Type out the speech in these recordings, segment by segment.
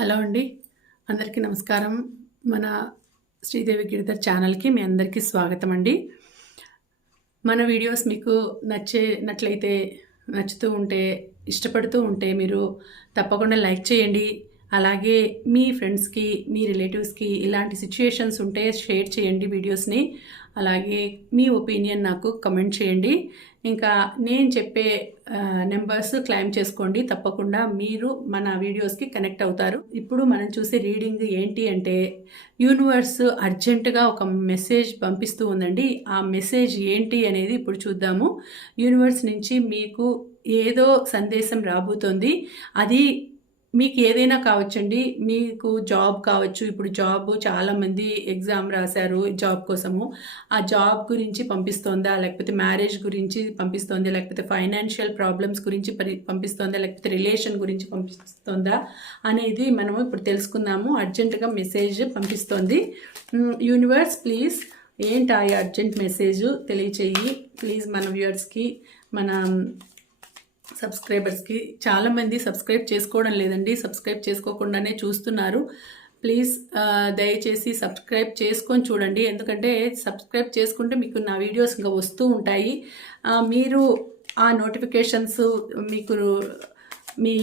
Hello అండి. అందరికీ నమస్కారం. మన శ్రీదేవి గిరిధర్ ఛానల్కి మీ అందరికీ స్వాగతం అండి. మన వీడియోస్ మీకు నచ్చే నట్లయితే నచ్చుతూ ఉంటే ఇష్టపడుతూ ఉంటే మీరు తప్పకుండా లైక్ చేయండి. అలాగే మీ ఫ్రెండ్స్కి మీ రిలేటివ్స్కి ఇలాంటి సిచ్యుయేషన్స్ ఉంటే షేర్ చేయండి వీడియోస్ని. అలాగే మీ ఒపీనియన్ నాకు కమెంట్ చేయండి. ఇంకా నేను చెప్పే నెంబర్స్ క్లైమ్ చేసుకోండి. తప్పకుండా మీరు మన వీడియోస్కి కనెక్ట్ అవుతారు. ఇప్పుడు మనం చూసే రీడింగ్ ఏంటి అంటే యూనివర్స్ అర్జెంటుగా ఒక మెసేజ్ పంపిస్తూ ఉందండి. ఆ మెసేజ్ ఏంటి అనేది ఇప్పుడు చూద్దాము. యూనివర్స్ నుంచి మీకు ఏదో సందేశం రాబోతోంది. అది మీకు ఏదైనా కావచ్చండి. మీకు జాబ్ కావచ్చు. ఇప్పుడు జాబ్ చాలామంది ఎగ్జామ్ రాశారు జాబ్ కోసము. ఆ జాబ్ గురించి పంపిస్తోందా? లేకపోతే మ్యారేజ్ గురించి పంపిస్తోందా? లేకపోతే ఫైనాన్షియల్ ప్రాబ్లమ్స్ గురించి పంపిస్తోందా? లేకపోతే రిలేషన్ గురించి పంపిస్తోందా? అనేది మనము ఇప్పుడు తెలుసుకుందాము. అర్జెంటుగా మెసేజ్ పంపిస్తోంది. Universe please. ఏంటి ఆ అర్జెంట్ మెసేజ్? తెలియచేయి. ప్లీజ్ మన వ్యూవర్స్కి మన సబ్స్క్రైబర్స్కి చాలామంది సబ్స్క్రైబ్ చేసుకోవడం లేదండి. సబ్స్క్రైబ్ చేసుకోకుండానే చూస్తున్నారు. ప్లీజ్ దయచేసి సబ్స్క్రైబ్ చేసుకొని చూడండి. ఎందుకంటే సబ్స్క్రైబ్ చేసుకుంటే మీకు నా వీడియోస్ ఇంకా వస్తూ ఉంటాయి. మీరు ఆ నోటిఫికేషన్స్ మీకు మీ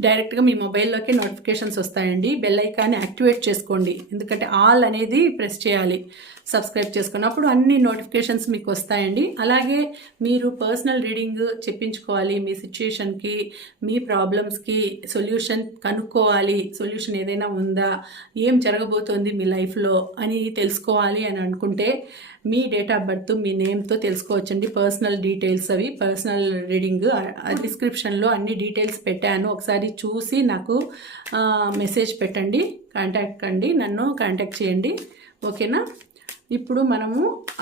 డైరెక్ట్గా మీ మొబైల్లోకి నోటిఫికేషన్స్ వస్తాయండి. బెల్ ఐకాన్ని యాక్టివేట్ చేసుకోండి. ఎందుకంటే ఆల్ అనేది ప్రెస్ చేయాలి. సబ్స్క్రైబ్ చేసుకున్నప్పుడు అన్ని నోటిఫికేషన్స్ మీకు వస్తాయండి. అలాగే మీరు పర్సనల్ రీడింగ్ చెప్పించుకోవాలి. మీ సిచ్యుయేషన్కి మీ ప్రాబ్లమ్స్కి సొల్యూషన్ కనుక్కోవాలి. సొల్యూషన్ ఏదైనా ఉందా? ఏం జరగబోతోంది మీ లైఫ్లో అని తెలుసుకోవాలి అని అనుకుంటే మీ డేట్ ఆఫ్ బర్త్ మీ నేమ్తో తెలుసుకోవచ్చండి. పర్సనల్ డీటెయిల్స్ అవి పర్సనల్ రీడింగ్ డిస్క్రిప్షన్లో అన్ని డీటెయిల్స్ పెట్టాను. ఒకసారి చూసి నాకు మెసేజ్ పెట్టండి. కాంటాక్ట్ కండి నన్ను కాంటాక్ట్ చేయండి. ఓకేనా ఇప్పుడు మనము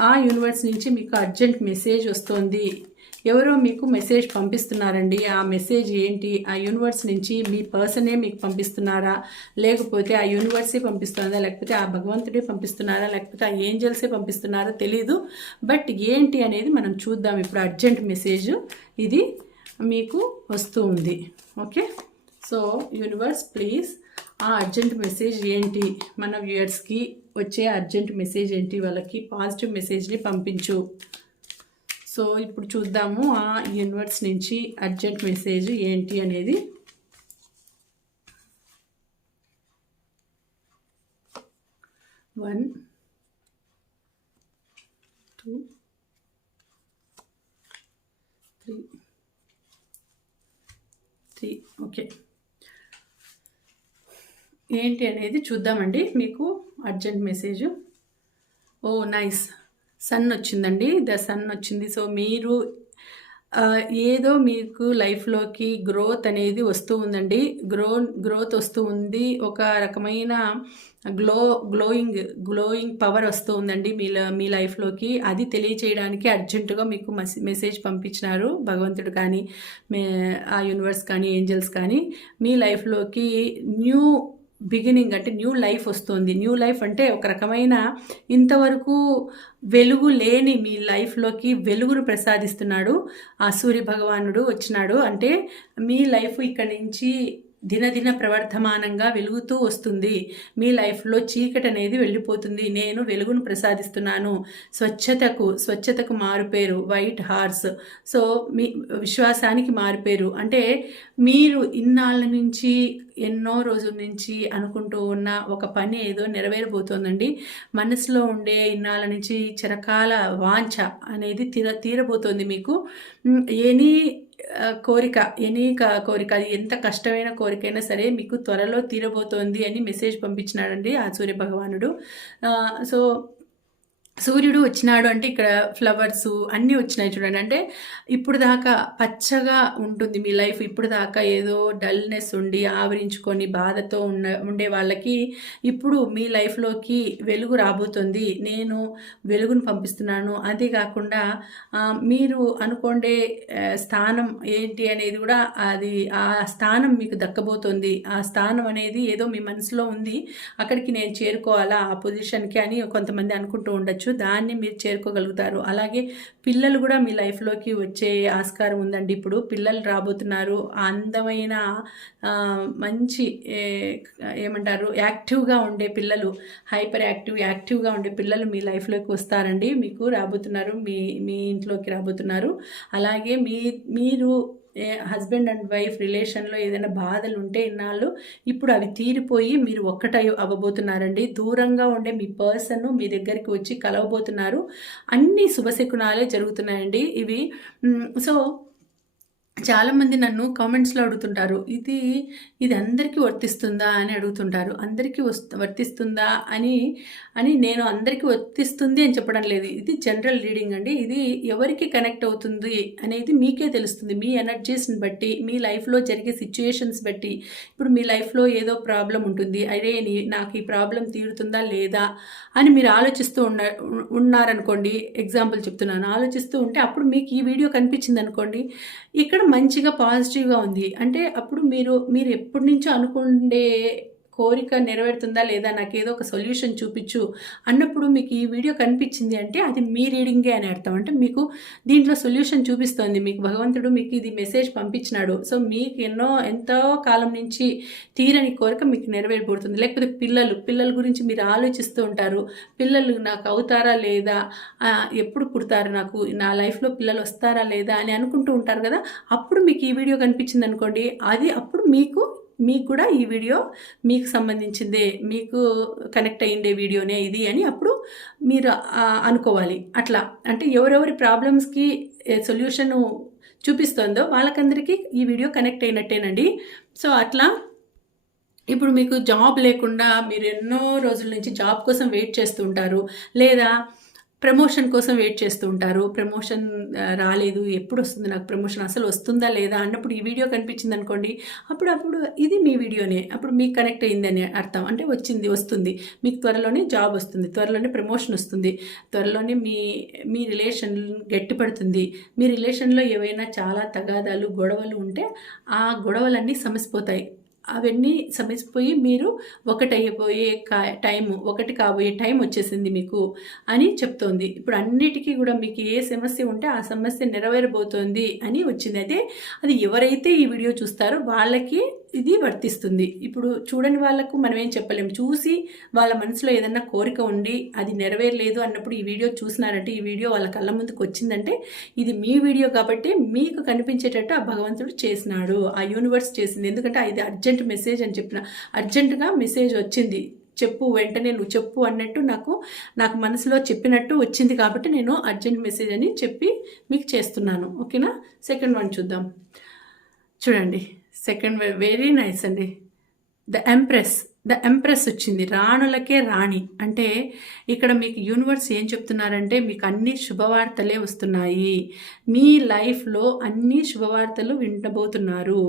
ఆ యూనివర్స్ నుంచి మీకు అర్జెంట్ మెసేజ్ వస్తుంది. ఎవరో మీకు మెసేజ్ పంపిస్తున్నారండి. ఆ మెసేజ్ ఏంటి? ఆ యూనివర్స్ నుంచి మీ పర్సనే మీకు పంపిస్తున్నారా? లేకపోతే ఆ యూనివర్సే పంపిస్తున్నారా లేకపోతే ఆ భగవంతుడే పంపిస్తున్నారా? లేకపోతే ఆ ఏంజల్సే పంపిస్తున్నారా తెలీదు. బట్ ఏంటి అనేది మనం చూద్దాం. ఇప్పుడు అర్జెంట్ మెసేజ్ ఇది మీకు వస్తూ ఉంది. ఓకే? సో యూనివర్స్ ప్లీజ్ ఆ అర్జెంట్ మెసేజ్ ఏంటి? మన వ్యూయర్స్కి వచ్చే అర్జెంట్ మెసేజ్ ఏంటి? వాళ్ళకి పాజిటివ్ మెసేజ్ని పంపించు. సో ఇప్పుడు చూద్దాము ఆ యూనివర్స్ నుంచి అర్జెంట్ మెసేజ్ ఏంటి అనేది. One two three three okay ఏంటి అనేది చూద్దామండి. మీకు urgent message oh nice sun వచ్చిందండి. ద సన్ వచ్చింది. సో మీరు ఏదో మీకు లైఫ్లోకి గ్రోత్ అనేది వస్తూ ఉందండి. గ్రో గ్రోత్ వస్తూ ఉంది. ఒక రకమైన గ్లో గ్లోయింగ్ గ్లోయింగ్ పవర్ వస్తూ ఉందండి మీ మీ లైఫ్లోకి. అది తెలియచేయడానికి అర్జెంటుగా మీకు మెసేజ్ పంపించినారు భగవంతుడు కానీ ఆ యూనివర్స్ కానీ ఏంజల్స్ కానీ. మీ లైఫ్లోకి న్యూ బిగినింగ్ అంటే న్యూ లైఫ్ వస్తుంది. న్యూ లైఫ్ అంటే ఒక రకమైన ఇంతవరకు వెలుగు లేని మీ లైఫ్లోకి వెలుగును ప్రసాదిస్తున్నాడు. ఆ సూర్య భగవానుడు వచ్చినాడు. అంటే మీ లైఫ్ ఇక్కడి నుంచి దినదిన ప్రవర్ధమానంగా వెలుగుతూ వస్తుంది. మీ లైఫ్లో చీకటి అనేది వెళ్ళిపోతుంది. నేను వెలుగును ప్రసాదిస్తున్నాను. స్వచ్ఛతకు స్వచ్ఛతకు మారుపేరు వైట్ హార్స్. సో మీ విశ్వాసానికి మారుపేరు. అంటే మీరు ఇన్నాళ్ళ నుంచి ఎన్నో రోజుల నుంచి అనుకుంటూ ఉన్న ఒక పని ఏదో నెరవేరబోతోందండి. మనసులో ఉండే ఇన్నాళ్ళ నుంచి చిరకాల వాంఛ అనేది తీర తీరబోతోంది మీకు. ఎనీ కోరిక ఎనీ కోరిక అది ఎంత కష్టమైన కోరికైనా సరే మీకు త్వరలో తీరబోతోంది అని మెసేజ్ పంపించినాడండి ఆ సూర్య భగవానుడు సో సూర్యుడు వచ్చినాడు అంటే ఇక్కడ ఫ్లవర్స్ అన్నీ వచ్చినాయి చూడండి. అంటే ఇప్పుడు దాకా పచ్చగా ఉంటుంది మీ లైఫ్. ఇప్పుడు దాకా ఏదో డల్నెస్ ఉండి ఆవరించుకొని బాధతో ఉన్న ఉండే వాళ్ళకి ఇప్పుడు మీ లైఫ్లోకి వెలుగు రాబోతుంది. నేను వెలుగును పంపిస్తున్నాను. అదే కాకుండా మీరు అనుకోండే స్థానం ఏంటి అనేది కూడా అది ఆ స్థానం మీకు దక్కబోతుంది. ఆ స్థానం అనేది ఏదో మీ మనసులో ఉంది. అక్కడికి నేను చేరుకోవాలా? ఆ పొజిషన్కి అని కొంతమంది అనుకుంటూ ఉండొచ్చు. చేయొచ్చు దాన్ని మీరు చేరుకోగలుగుతారు. అలాగే పిల్లలు కూడా మీ లైఫ్లోకి వచ్చే ఆస్కారం ఉందండి. ఇప్పుడు పిల్లలు రాబోతున్నారు అందమైన మంచి ఏమంటారు యాక్టివ్గా ఉండే పిల్లలు హైపర్ యాక్టివ్ యాక్టివ్గా ఉండే పిల్లలు మీ లైఫ్లోకి వస్తారండి. మీకు రాబోతున్నారు మీ మీ ఇంట్లోకి రాబోతున్నారు. అలాగే మీ మీరు హస్బెండ్ అండ్ వైఫ్ రిలేషన్లో ఏదైనా బాధలు ఉంటే ఇన్నాళ్ళు ఇప్పుడు అవి తీరిపోయి మీరు ఒక్కటై అవ్వబోతున్నారండి. దూరంగా ఉండే మీ పర్సన్ మీ దగ్గరికి వచ్చి కలవబోతున్నారు. అన్ని శుభశకునాలే జరుగుతున్నాయండి. ఇవి సో చాలామంది నన్ను కామెంట్స్లో అడుగుతుంటారు ఇది ఇది అందరికీ వర్తిస్తుందా? అని అడుగుతుంటారు. అందరికీ వస్తు వర్తిస్తుందా? అని అని నేను అందరికీ వర్తిస్తుంది అని చెప్పడం లేదు. ఇది జనరల్ రీడింగ్ అండి. ఇది ఎవరికి కనెక్ట్ అవుతుంది అనేది మీకే తెలుస్తుంది. మీ ఎనర్జీస్ని బట్టి మీ లైఫ్లో జరిగే సిచ్యుయేషన్స్ బట్టి. ఇప్పుడు మీ లైఫ్లో ఏదో ప్రాబ్లం ఉంటుంది. అరే నాకు ఈ ప్రాబ్లం తీరుతుందా లేదా అని మీరు ఆలోచిస్తూ ఉన్న ఉన్నారనుకోండి. ఎగ్జాంపుల్ చెప్తున్నాను. ఆలోచిస్తూ ఉంటే అప్పుడు మీకు ఈ వీడియో కనిపించింది అనుకోండి ఇక్కడ మంచిగా పాజిటివ్గా ఉంది. అంటే అప్పుడు మీరు మీరు ఎప్పటి నుంచో అనుకుండే కోరిక నెరవేరుతుందా లేదా నాకు ఏదో ఒక సొల్యూషన్ చూపించు అన్నప్పుడు మీకు ఈ వీడియో కనిపించింది అంటే అది మీ రీడింగే అని అర్థం. అంటే మీకు దీంట్లో సొల్యూషన్ చూపిస్తోంది. మీకు భగవంతుడు మీకు ఇది మెసేజ్ పంపించినాడు. సో మీకు ఎన్నో ఎంతో కాలం నుంచి తీరని కోరిక మీకు నెరవేరబడుతుంది లేకపోతే పిల్లలు పిల్లల గురించి మీరు ఆలోచిస్తూ ఉంటారు. పిల్లలు నాకు అవుతారా లేదా? ఎప్పుడు పుడతారు నాకు? నా లైఫ్లో పిల్లలు వస్తారా లేదా అని అనుకుంటూ ఉంటారు కదా? అప్పుడు మీకు ఈ వీడియో కనిపించింది అనుకోండి అది అప్పుడు మీకు మీకు కూడా ఈ వీడియో మీకు సంబంధించిందే మీకు కనెక్ట్ అయ్యిందే వీడియోనే ఇది అని అప్పుడు మీరు అనుకోవాలి. అట్లా. అంటే ఎవరెవరి ప్రాబ్లమ్స్కి సొల్యూషన్ చూపిస్తోందో వాళ్ళకందరికీ ఈ వీడియో కనెక్ట్ అయినట్టేనండి. సో అట్లా. ఇప్పుడు మీకు జాబ్ లేకుండా మీరు ఎన్నో రోజుల నుంచి జాబ్ కోసం వెయిట్ చేస్తుంటారు లేదా ప్రమోషన్ కోసం వెయిట్ చేస్తూ ఉంటారు. ప్రమోషన్ రాలేదు. ఎప్పుడు వస్తుంది నాకు ప్రమోషన్ అసలు వస్తుందా లేదా? అన్నప్పుడు ఈ వీడియో కనిపించింది అనుకోండి. అప్పుడు అప్పుడు ఇది మీ వీడియోనే. అప్పుడు మీకు కనెక్ట్ అయిందని అర్థం. అంటే వచ్చింది వస్తుంది. మీకు త్వరలోనే జాబ్ వస్తుంది. త్వరలోనే ప్రమోషన్ వస్తుంది. త్వరలోనే మీ మీ రిలేషన్ గట్టిపడుతుంది. మీ రిలేషన్లో ఏవైనా చాలా తగాదాలు గొడవలు ఉంటే ఆ గొడవలన్నీ సమసిపోతాయి. అవన్నీ సమసిపోయి మీరు ఒకటైపోయే కా టైం ఒకటి కాబోయే టైం వచ్చేసింది మీకు అని చెప్తోంది. ఇప్పుడు అన్నిటికీ కూడా మీకు ఏ సమస్య ఉంటే ఆ సమస్య నెరవేరబోతోంది అని వచ్చింది. అయితే అది ఎవరైతే ఈ వీడియో చూస్తారో వాళ్ళకి ఇది వర్తిస్తుంది. ఇప్పుడు చూడని వాళ్ళకు మనం ఏం చెప్పలేం. చూసి వాళ్ళ మనసులో ఏదన్నా కోరిక ఉండి అది నెరవేరలేదు అన్నప్పుడు ఈ వీడియో చూసినారంటే ఈ వీడియో వాళ్ళ కళ్ళ ముందుకు వచ్చిందంటే ఇది మీ వీడియో కాబట్టి మీకు కనిపించేటట్టు ఆ భగవంతుడు చేసినాడు. ఆ యూనివర్స్ చేసింది. ఎందుకంటే ఇది అర్జెంట్ మెసేజ్ అని చెప్పిన అర్జెంటుగా మెసేజ్ వచ్చింది. చెప్పు వెంటనే నువ్వు చెప్పు అన్నట్టు నాకు నాకు మనసులో చెప్పినట్టు వచ్చింది కాబట్టి నేను అర్జెంట్ మెసేజ్ అని చెప్పి మీకు చేస్తున్నాను. ఓకేనా? సెకండ్ వన్ చూద్దాం. చూడండి. సెకండ్ వెరీ నైస్ అండి ద ఎంప్రెస్ ద ఎంప్రెస్ వచ్చింది. రాణులకే రాణి. అంటే ఇక్కడ మీకు యూనివర్స్ ఏం చెప్తున్నారంటే మీకు అన్ని శుభవార్తలే వస్తున్నాయి. మీ లైఫ్లో అన్ని శుభవార్తలు వింటబోతున్నారు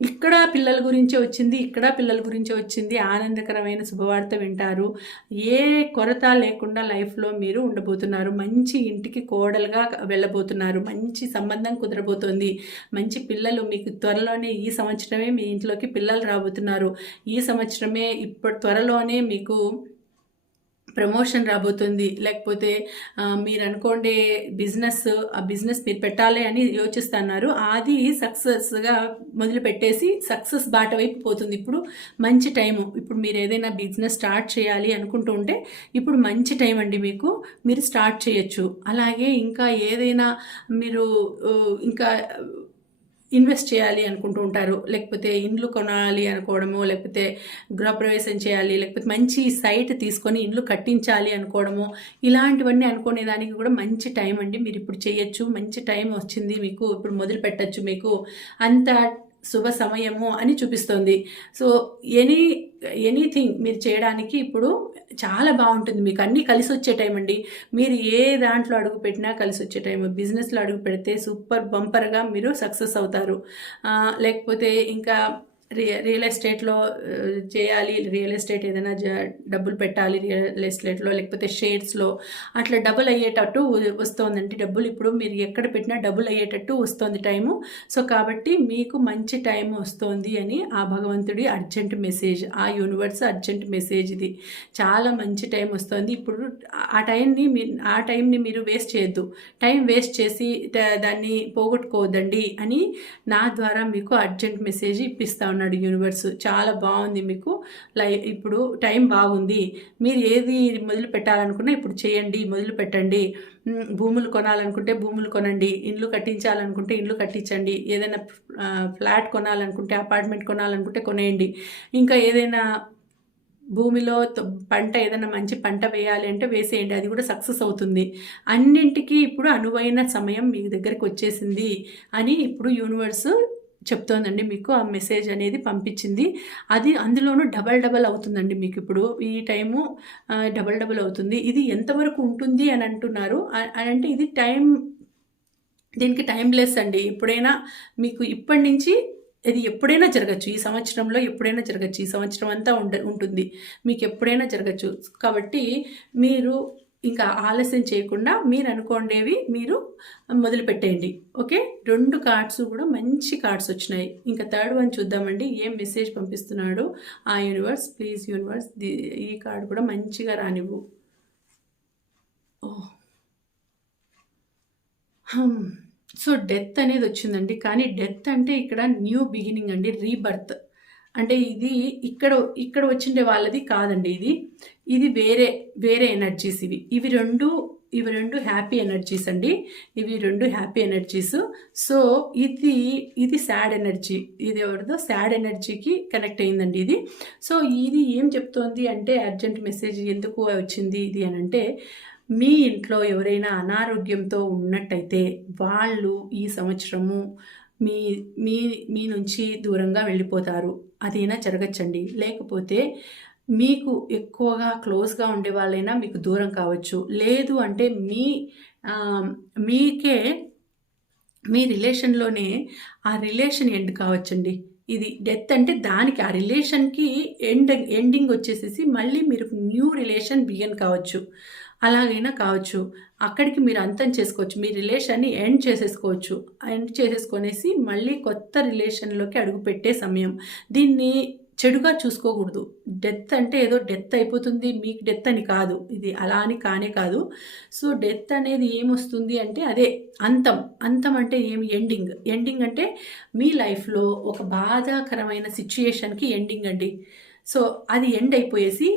ఇక్కడ పిల్లల గురించే వచ్చింది ఇక్కడ పిల్లల గురించే వచ్చింది. ఆనందకరమైన శుభవార్త వింటారు. ఏ కొరత లేకుండా లైఫ్లో మీరు ఉండబోతున్నారు. మంచి ఇంటికి కోడలుగా వెళ్ళబోతున్నారు. మంచి సంబంధం కుదరబోతోంది. మంచి పిల్లలు మీకు త్వరలోనే ఈ సంవత్సరమే మీ ఇంట్లోకి పిల్లలు రాబోతున్నారు. ఈ సంవత్సరం సంవత్సరమే ఇప్పుడు త్వరలోనే మీకు ప్రమోషన్ రాబోతుంది. లేకపోతే మీరు అనుకోండి బిజినెస్ ఆ బిజినెస్ మీరు పెట్టాలి అని యోచిస్తున్నారు. అది సక్సెస్గా మొదలు పెట్టేసి సక్సెస్ బాట వైపు పోతుంది. ఇప్పుడు మంచి టైము. ఇప్పుడు మీరు ఏదైనా బిజినెస్ స్టార్ట్ చేయాలి అనుకుంటూ ఉంటే ఇప్పుడు మంచి టైం అండి మీకు. మీరు స్టార్ట్ చేయొచ్చు. అలాగే ఇంకా ఏదైనా మీరు ఇంకా ఇన్వెస్ట్ చేయాలి అనుకుంటూ ఉంటారు. లేకపోతే ఇండ్లు కొనాలి అనుకోవడము లేకపోతే గృహప్రవేశం చేయాలి లేకపోతే మంచి సైట్ తీసుకొని ఇండ్లు కట్టించాలి అనుకోవడము ఇలాంటివన్నీ అనుకునే దానికి కూడా మంచి టైం అండి. మీరు ఇప్పుడు చేయొచ్చు మంచి టైం వచ్చింది మీకు ఇప్పుడు మొదలు పెట్టచ్చు మీకు. అంత శుభ సమయము అని చూపిస్తోంది. సో ఎనీ ఎనీథింగ్ మీరు చేయడానికి ఇప్పుడు చాలా బాగుంటుంది. మీకు అన్నీ కలిసి వచ్చే టైం అండి. మీరు ఏ దాంట్లో అడుగు పెట్టినా కలిసి వచ్చే టైం బిజినెస్లో అడుగు పెడితే సూపర్ బంపర్గా మీరు సక్సెస్ అవుతారు. లేకపోతే ఇంకా రియల్ రియల్ ఎస్టేట్లో చేయాలి రియల్ ఎస్టేట్ ఏదైనా డబ్బులు పెట్టాలి రియల్ ఎస్టేట్లో లేకపోతే షేర్స్లో అట్లా డబుల్ అయ్యేటట్టు వస్తుందండి డబ్బులు. ఇప్పుడు మీరు ఎక్కడ పెట్టినా డబుల్ అయ్యేటట్టు వస్తుంది టైము. సో కాబట్టి మీకు మంచి టైం వస్తుంది అని ఆ భగవంతుడి అర్జెంట్ మెసేజ్ ఆ యూనివర్స్ అర్జెంట్ మెసేజ్ ఇది. చాలా మంచి టైం వస్తుంది. ఇప్పుడు ఆ టైంని మీ ఆ టైంని మీరు వేస్ట్ చేయొద్దు. టైం వేస్ట్ చేసి దాన్ని పోగొట్టుకోవద్దండి అని నా ద్వారా మీకు అర్జెంట్ మెసేజ్ ఇప్పిస్తాను అన్నాడు యూనివర్స్. చాలా బాగుంది మీకు. లై ఇప్పుడు టైం బాగుంది. మీరు ఏది మొదలు పెట్టాలనుకున్నా ఇప్పుడు చేయండి మొదలు పెట్టండి. భూములు కొనాలనుకుంటే భూములు కొనండి. ఇండ్లు కట్టించాలనుకుంటే ఇండ్లు కట్టించండి. ఏదైనా ఫ్లాట్ కొనాలనుకుంటే అపార్ట్మెంట్ కొనాలనుకుంటే కొనేయండి. ఇంకా ఏదైనా భూమిలో పంట ఏదైనా మంచి పంట వేయాలి అంటే వేసేయండి. అది కూడా సక్సెస్ అవుతుంది. అన్నింటికీ ఇప్పుడు అనువైన సమయం మీ దగ్గరికి వచ్చేసింది అని ఇప్పుడు యూనివర్స్ చెప్తోందండి మీకు ఆ మెసేజ్ అనేది పంపించింది. అది అందులోనూ డబల్ డబల్ అవుతుందండి మీకు ఇప్పుడు. ఈ టైము డబల్ డబల్ అవుతుంది. ఇది ఎంతవరకు ఉంటుంది అని అంటున్నారు. అని అంటే ఇది టైం దీనికి టైంలెస్ అండి. ఎప్పుడైనా మీకు ఇప్పటి నుంచి ఇది ఎప్పుడైనా జరగచ్చు. ఈ సంవత్సరంలో ఎప్పుడైనా జరగచ్చు. ఈ సంవత్సరం అంతా ఉండ ఉంటుంది. మీకు ఎప్పుడైనా జరగచ్చు. కాబట్టి మీరు ఇంకా ఆలస్యం చేయకుండా మీరు అనుకోండేవి మీరు మొదలుపెట్టేయండి ఓకే? రెండు కార్డ్స్ కూడా మంచి కార్డ్స్ వచ్చినాయి. ఇంకా థర్డ్ వన్ చూద్దామండి. ఏం మెసేజ్ పంపిస్తున్నాడు? ఆ యూనివర్స్ ప్లీజ్ యూనివర్స్ ఈ కార్డ్ కూడా మంచిగా రానివ్వు. ఓ సో డెత్ అనేది వచ్చిందండి. కానీ డెత్ అంటే ఇక్కడ న్యూ బిగినింగ్ అండి. రీబర్త్. అంటే ఇది ఇక్కడ ఇక్కడ వచ్చిండే వాళ్ళది కాదండి ఇది. ఇది వేరే వేరే ఎనర్జీస్ ఇవి. ఇవి రెండు ఇవి రెండు హ్యాపీ ఎనర్జీస్ అండి. ఇవి రెండు హ్యాపీ ఎనర్జీస్ సో ఇది ఇది సాడ్ ఎనర్జీ ఇది ఎవరిదో సాడ్ ఎనర్జీకి కనెక్ట్ అయిందండి ఇది. సో ఇది ఏం చెప్తోంది అంటే అర్జెంట్ మెసేజ్ ఎందుకు వచ్చింది ఇది అని అంటే మీ ఇంట్లో ఎవరైనా అనారోగ్యంతో ఉన్నట్టయితే వాళ్ళు ఈ సంవత్సరము మీ మీ మీ నుంచి దూరంగా వెళ్ళిపోతారు. అదైనా జరగచ్చండి. లేకపోతే మీకు ఎక్కువగా క్లోజ్గా ఉండే వాళ్ళైనా మీకు దూరం కావచ్చు. లేదు అంటే మీ మీకే మీ రిలేషన్లోనే ఆ రిలేషన్ ఎండ్ కావచ్చండి. ఇది డెత్ అంటే దానికి ఆ రిలేషన్కి ఎండ్ ఎండింగ్ వచ్చేసేసి మళ్ళీ మీరు న్యూ రిలేషన్ బిగిన్ కావచ్చు. అలాగైనా కావచ్చు. అక్కడికి మీరు అంతం చేసుకోవచ్చు. మీ రిలేషన్ని ఎండ్ చేసేసుకోవచ్చు. ఎండ్ చేసేసుకొనేసి మళ్ళీ కొత్త రిలేషన్లోకి అడుగుపెట్టే సమయం. దీన్ని చెడుగా చూసుకోకూడదు. డెత్ అంటే ఏదో డెత్ అయిపోతుంది మీకు డెత్ అని కాదు. ఇది అలా అని కానే కాదు. సో డెత్ అనేది ఏమొస్తుంది అంటే అదే అంతం. అంతం అంటే ఏమి? ఎండింగ్. ఎండింగ్ అంటే మీ లైఫ్లో ఒక బాధాకరమైన సిచ్యుయేషన్కి ఎండింగ్ అండి. సో అది ఎండ్ అయిపోయేసి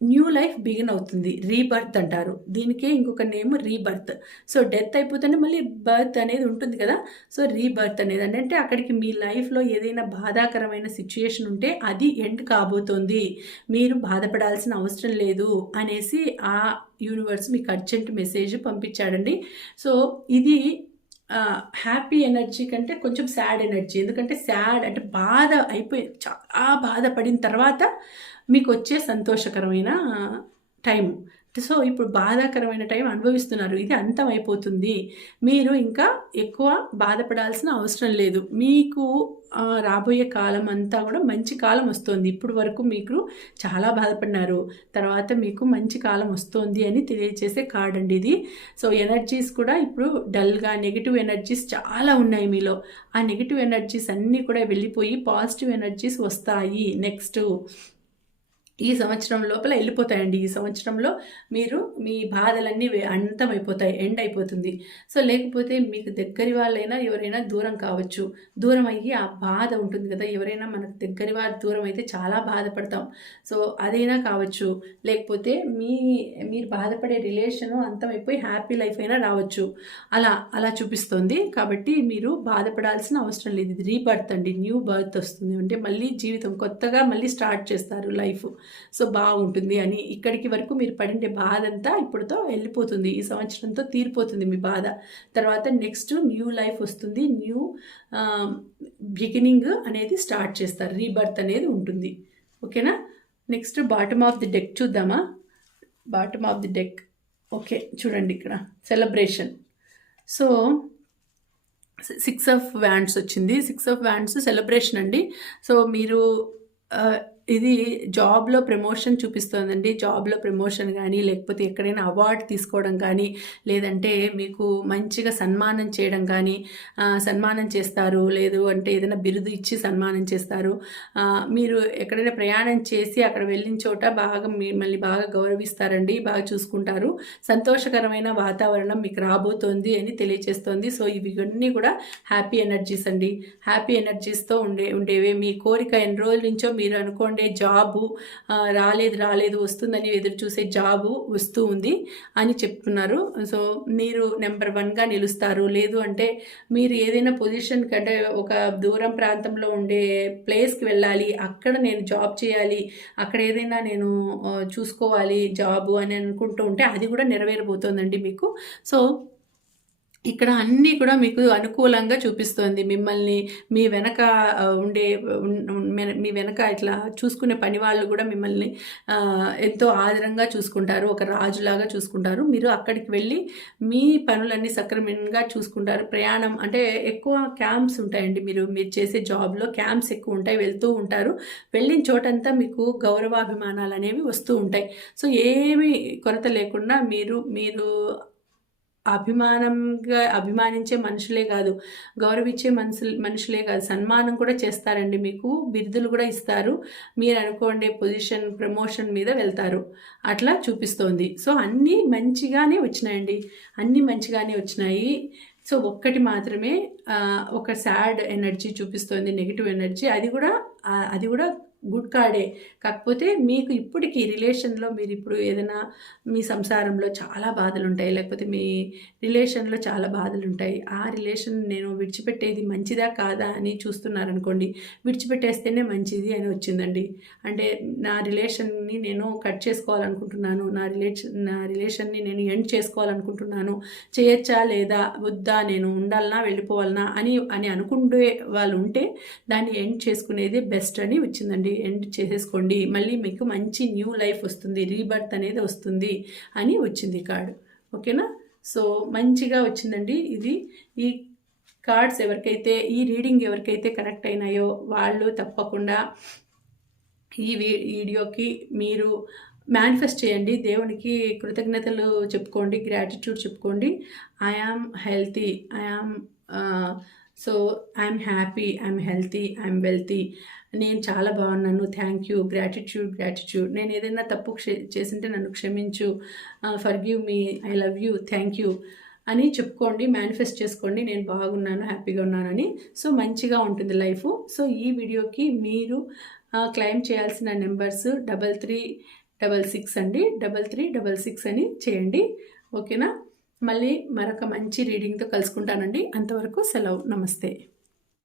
న్యూ లైఫ్ బిగిన్ అవుతుంది. రీబర్త్ అంటారు. దీనికే ఇంకొక నేమ్ రీబర్త్. సో డెత్ అయిపోతేనే మళ్ళీ బర్త్ అనేది ఉంటుంది కదా. సో రీబర్త్ అనేది. అంటే అంటే అక్కడికి మీ లైఫ్లో ఏదైనా బాధాకరమైన సిచ్యుయేషన్ ఉంటే అది ఎండ్ కాబోతోంది. మీరు బాధపడాల్సిన అవసరం లేదు అనేసి ఆ యూనివర్స్ మీకు అర్జెంట్ మెసేజ్ పంపించాడండి. సో ఇది హ్యాపీ ఎనర్జీ కంటే కొంచెం సాడ్ ఎనర్జీ. ఎందుకంటే సాడ్ అంటే బాధ అయిపోయి చాలా బాధపడిన తర్వాత మీకు వచ్చే సంతోషకరమైన టైం. సో ఇప్పుడు బాధాకరమైన టైం అనుభవిస్తున్నారు. ఇది అంతం అయిపోతుంది మీరు ఇంకా ఎక్కువ బాధపడాల్సిన అవసరం లేదు. మీకు రాబోయే కాలం అంతా కూడా మంచి కాలం వస్తుంది. ఇప్పుడు వరకు మీకు చాలా బాధపడినారు. తర్వాత మీకు మంచి కాలం వస్తుంది అని తెలియజేసే కార్డ్ అండి ఇది. సో ఎనర్జీస్ కూడా ఇప్పుడు డల్గా నెగిటివ్ ఎనర్జీస్ చాలా ఉన్నాయి మీలో. ఆ నెగిటివ్ ఎనర్జీస్ అన్నీ కూడా వెళ్ళిపోయి పాజిటివ్ ఎనర్జీస్ వస్తాయి. నెక్స్ట్ ఈ సంవత్సరం లోపల వెళ్ళిపోతాయండి. ఈ సంవత్సరంలో మీరు మీ బాధలన్నీ అంతమైపోతాయి ఎండ్ అయిపోతుంది. సో లేకపోతే మీకు దగ్గరి వాళ్ళైనా ఎవరైనా దూరం కావచ్చు. దూరం అయ్యి ఆ బాధ ఉంటుంది కదా. ఎవరైనా మనకు దగ్గరి వారు దూరం అయితే చాలా బాధపడతాం. సో అదైనా కావచ్చు. లేకపోతే మీ మీరు బాధపడే రిలేషన్ అంతమైపోయి హ్యాపీ లైఫ్ అయినా రావచ్చు. అలా అలా చూపిస్తుంది. కాబట్టి మీరు బాధపడాల్సిన అవసరం లేదు. ఇది రీబర్త్ అండి. న్యూ బర్త్ వస్తుంది. అంటే మళ్ళీ జీవితం కొత్తగా మళ్ళీ స్టార్ట్ చేస్తారు లైఫ్ సో బాగుంటుంది అని ఇక్కడికి వరకు మీరు పడిండే బాధ అంతా ఇప్పుడుతో వెళ్ళిపోతుంది. ఈ సంవత్సరంతో తీరిపోతుంది మీ బాధ. తర్వాత నెక్స్ట్ న్యూ లైఫ్ వస్తుంది. న్యూ బిగినింగ్ అనేది స్టార్ట్ చేస్తారు. రీబర్త్ అనేది ఉంటుంది. ఓకేనా? Next bottom of the deck చూద్దామా? Bottom of the deck. Okay చూడండి ఇక్కడ. Celebration. So six of wands వచ్చింది. సిక్స్ ఆఫ్ వ్యాండ్స్ సెలబ్రేషన్ అండి. సో మీరు ఇది జాబ్లో ప్రమోషన్ చూపిస్తోందండి. జాబ్లో ప్రమోషన్ కానీ లేకపోతే ఎక్కడైనా అవార్డు తీసుకోవడం కానీ లేదంటే మీకు మంచిగా సన్మానం చేయడం కానీ సన్మానం చేస్తారు. లేదు అంటే ఏదైనా బిరుదు ఇచ్చి సన్మానం చేస్తారు. మీరు ఎక్కడైనా ప్రయాణం చేసి అక్కడ వెళ్ళిన చోట బాగా మిమ్మల్ని బాగా గౌరవిస్తారండి బాగా చూసుకుంటారు. సంతోషకరమైన వాతావరణం మీకు రాబోతోంది అని తెలియజేస్తోంది సో ఇవన్నీ కూడా హ్యాపీ ఎనర్జీస్ అండి. హ్యాపీ ఎనర్జీస్తో ఉండే ఉండేవే. మీ కోరిక ఎన్ని రోజుల నుంచో మీరు అనుకోండి జాబు రాలేదు రాలేదు వస్తుందని ఎదురు చూసే జాబు వస్తూ ఉంది అని చెప్తున్నారు. సో మీరు నెంబర్ వన్గా నిలుస్తారు. లేదు అంటే మీరు ఏదైనా పొజిషన్ కంటే ఒక దూరం ప్రాంతంలో ఉండే ప్లేస్కి వెళ్ళాలి అక్కడ నేను జాబ్ చేయాలి అక్కడ ఏదైనా నేను చూసుకోవాలి జాబు అని అనుకుంటూ ఉంటే అది కూడా నెరవేరబోతోందండి మీకు. సో ఇక్కడ అన్నీ కూడా మీకు అనుకూలంగా చూపిస్తోంది. మిమ్మల్ని మీ వెనక ఉండే మీ వెనక ఇట్లా చూసుకునే పని వాళ్ళు కూడా మిమ్మల్ని ఎంతో ఆదరంగా చూసుకుంటారు. ఒక రాజులాగా చూసుకుంటారు. మీరు అక్కడికి వెళ్ళి మీ పనులన్నీ సక్రమంగా చూసుకుంటారు. ప్రయాణం అంటే ఎక్కువ క్యాంప్స్ ఉంటాయండి మీరు మీరు చేసే జాబ్లో క్యాంప్స్ ఎక్కువ ఉంటాయి వెళ్తూ ఉంటారు. వెళ్ళిన చోటంతా మీకు గౌరవాభిమానాలు అనేవి వస్తూ ఉంటాయి. సో ఏమి కొరత లేకుండా మీరు మీరు అభిమానంగా అభిమానించే మనుషులే కాదు గౌరవించే మనుషులు మనుషులే కాదు సన్మానం కూడా చేస్తారండి మీకు బిరుదులు కూడా ఇస్తారు. మీరు అనుకోండి పొజిషన్ ప్రమోషన్ మీద వెళ్తారు. అట్లా చూపిస్తోంది. సో అన్నీ మంచిగానే వచ్చినాయండి. అన్నీ మంచిగానే వచ్చినాయి. సో ఒక్కటి మాత్రమే ఒక సాడ్ ఎనర్జీ చూపిస్తోంది నెగిటివ్ ఎనర్జీ. అది కూడా అది కూడా గుడ్ కార్డే. కాకపోతే మీకు ఇప్పటికీ రిలేషన్లో మీరు ఇప్పుడు ఏదైనా మీ సంసారంలో చాలా బాధలు ఉంటాయి లేకపోతే మీ రిలేషన్లో చాలా బాధలు ఉంటాయి ఆ రిలేషన్ నేను విడిచిపెట్టేది మంచిదా కాదా అని చూస్తున్నారనుకోండి విడిచిపెట్టేస్తేనే మంచిది అని వచ్చిందండి. అంటే నా రిలేషన్ని నేను కట్ చేసుకోవాలనుకుంటున్నాను నా రిలేషన్ నా రిలేషన్ని నేను ఎండ్ చేసుకోవాలనుకుంటున్నాను చేయొచ్చా లేదా వద్దా నేను ఉండాలనా వెళ్ళిపోవాలనా అని అని అనుకుండే వాళ్ళు ఉంటే దాన్ని ఎండ్ చేసుకునేది బెస్ట్ అని వచ్చిందండి. ఎండ్ చేసేసుకోండి. మళ్ళీ మీకు మంచి న్యూ లైఫ్ వస్తుంది. రీబర్త్ అనేది వస్తుంది అని వచ్చింది కార్డు ఓకేనా సో మంచిగా వచ్చిందండి ఇది. ఈ కార్డ్స్ ఎవరికైతే ఈ రీడింగ్ ఎవరికైతే కనెక్ట్ అయినాయో వాళ్ళు తప్పకుండా ఈ వీ- వీడియోకి మీరు మేనిఫెస్ట్ చేయండి. దేవునికి కృతజ్ఞతలు చెప్పుకోండి గ్రాటిట్యూడ్ చెప్పుకోండి. I am healthy I am so I'm happy I'm healthy I'm wealthy. నేను చాలా బాగున్నాను. Thank you. Gratitude gratitude. నేను ఏదైనా తప్పు చేసింటే నన్ను క్షమించు. Forgive me I love you. Thank you. అని చెప్పుకోండి మేనిఫెస్ట్ చేసుకోండి. నేను బాగున్నాను హ్యాపీగా ఉన్నానని. సో మంచిగా ఉంటుంది లైఫ్. సో ఈ వీడియోకి మీరు క్లెయిమ్ చేయాల్సిన numbers double three double six అండి. డబల్ త్రీ డబల్ సిక్స్ అని చేయండి. ఓకేనా? మళ్ళీ మరొక మంచి రీడింగ్తో కలుసుకుంటానండి. అంతవరకు సెలవు. నమస్తే.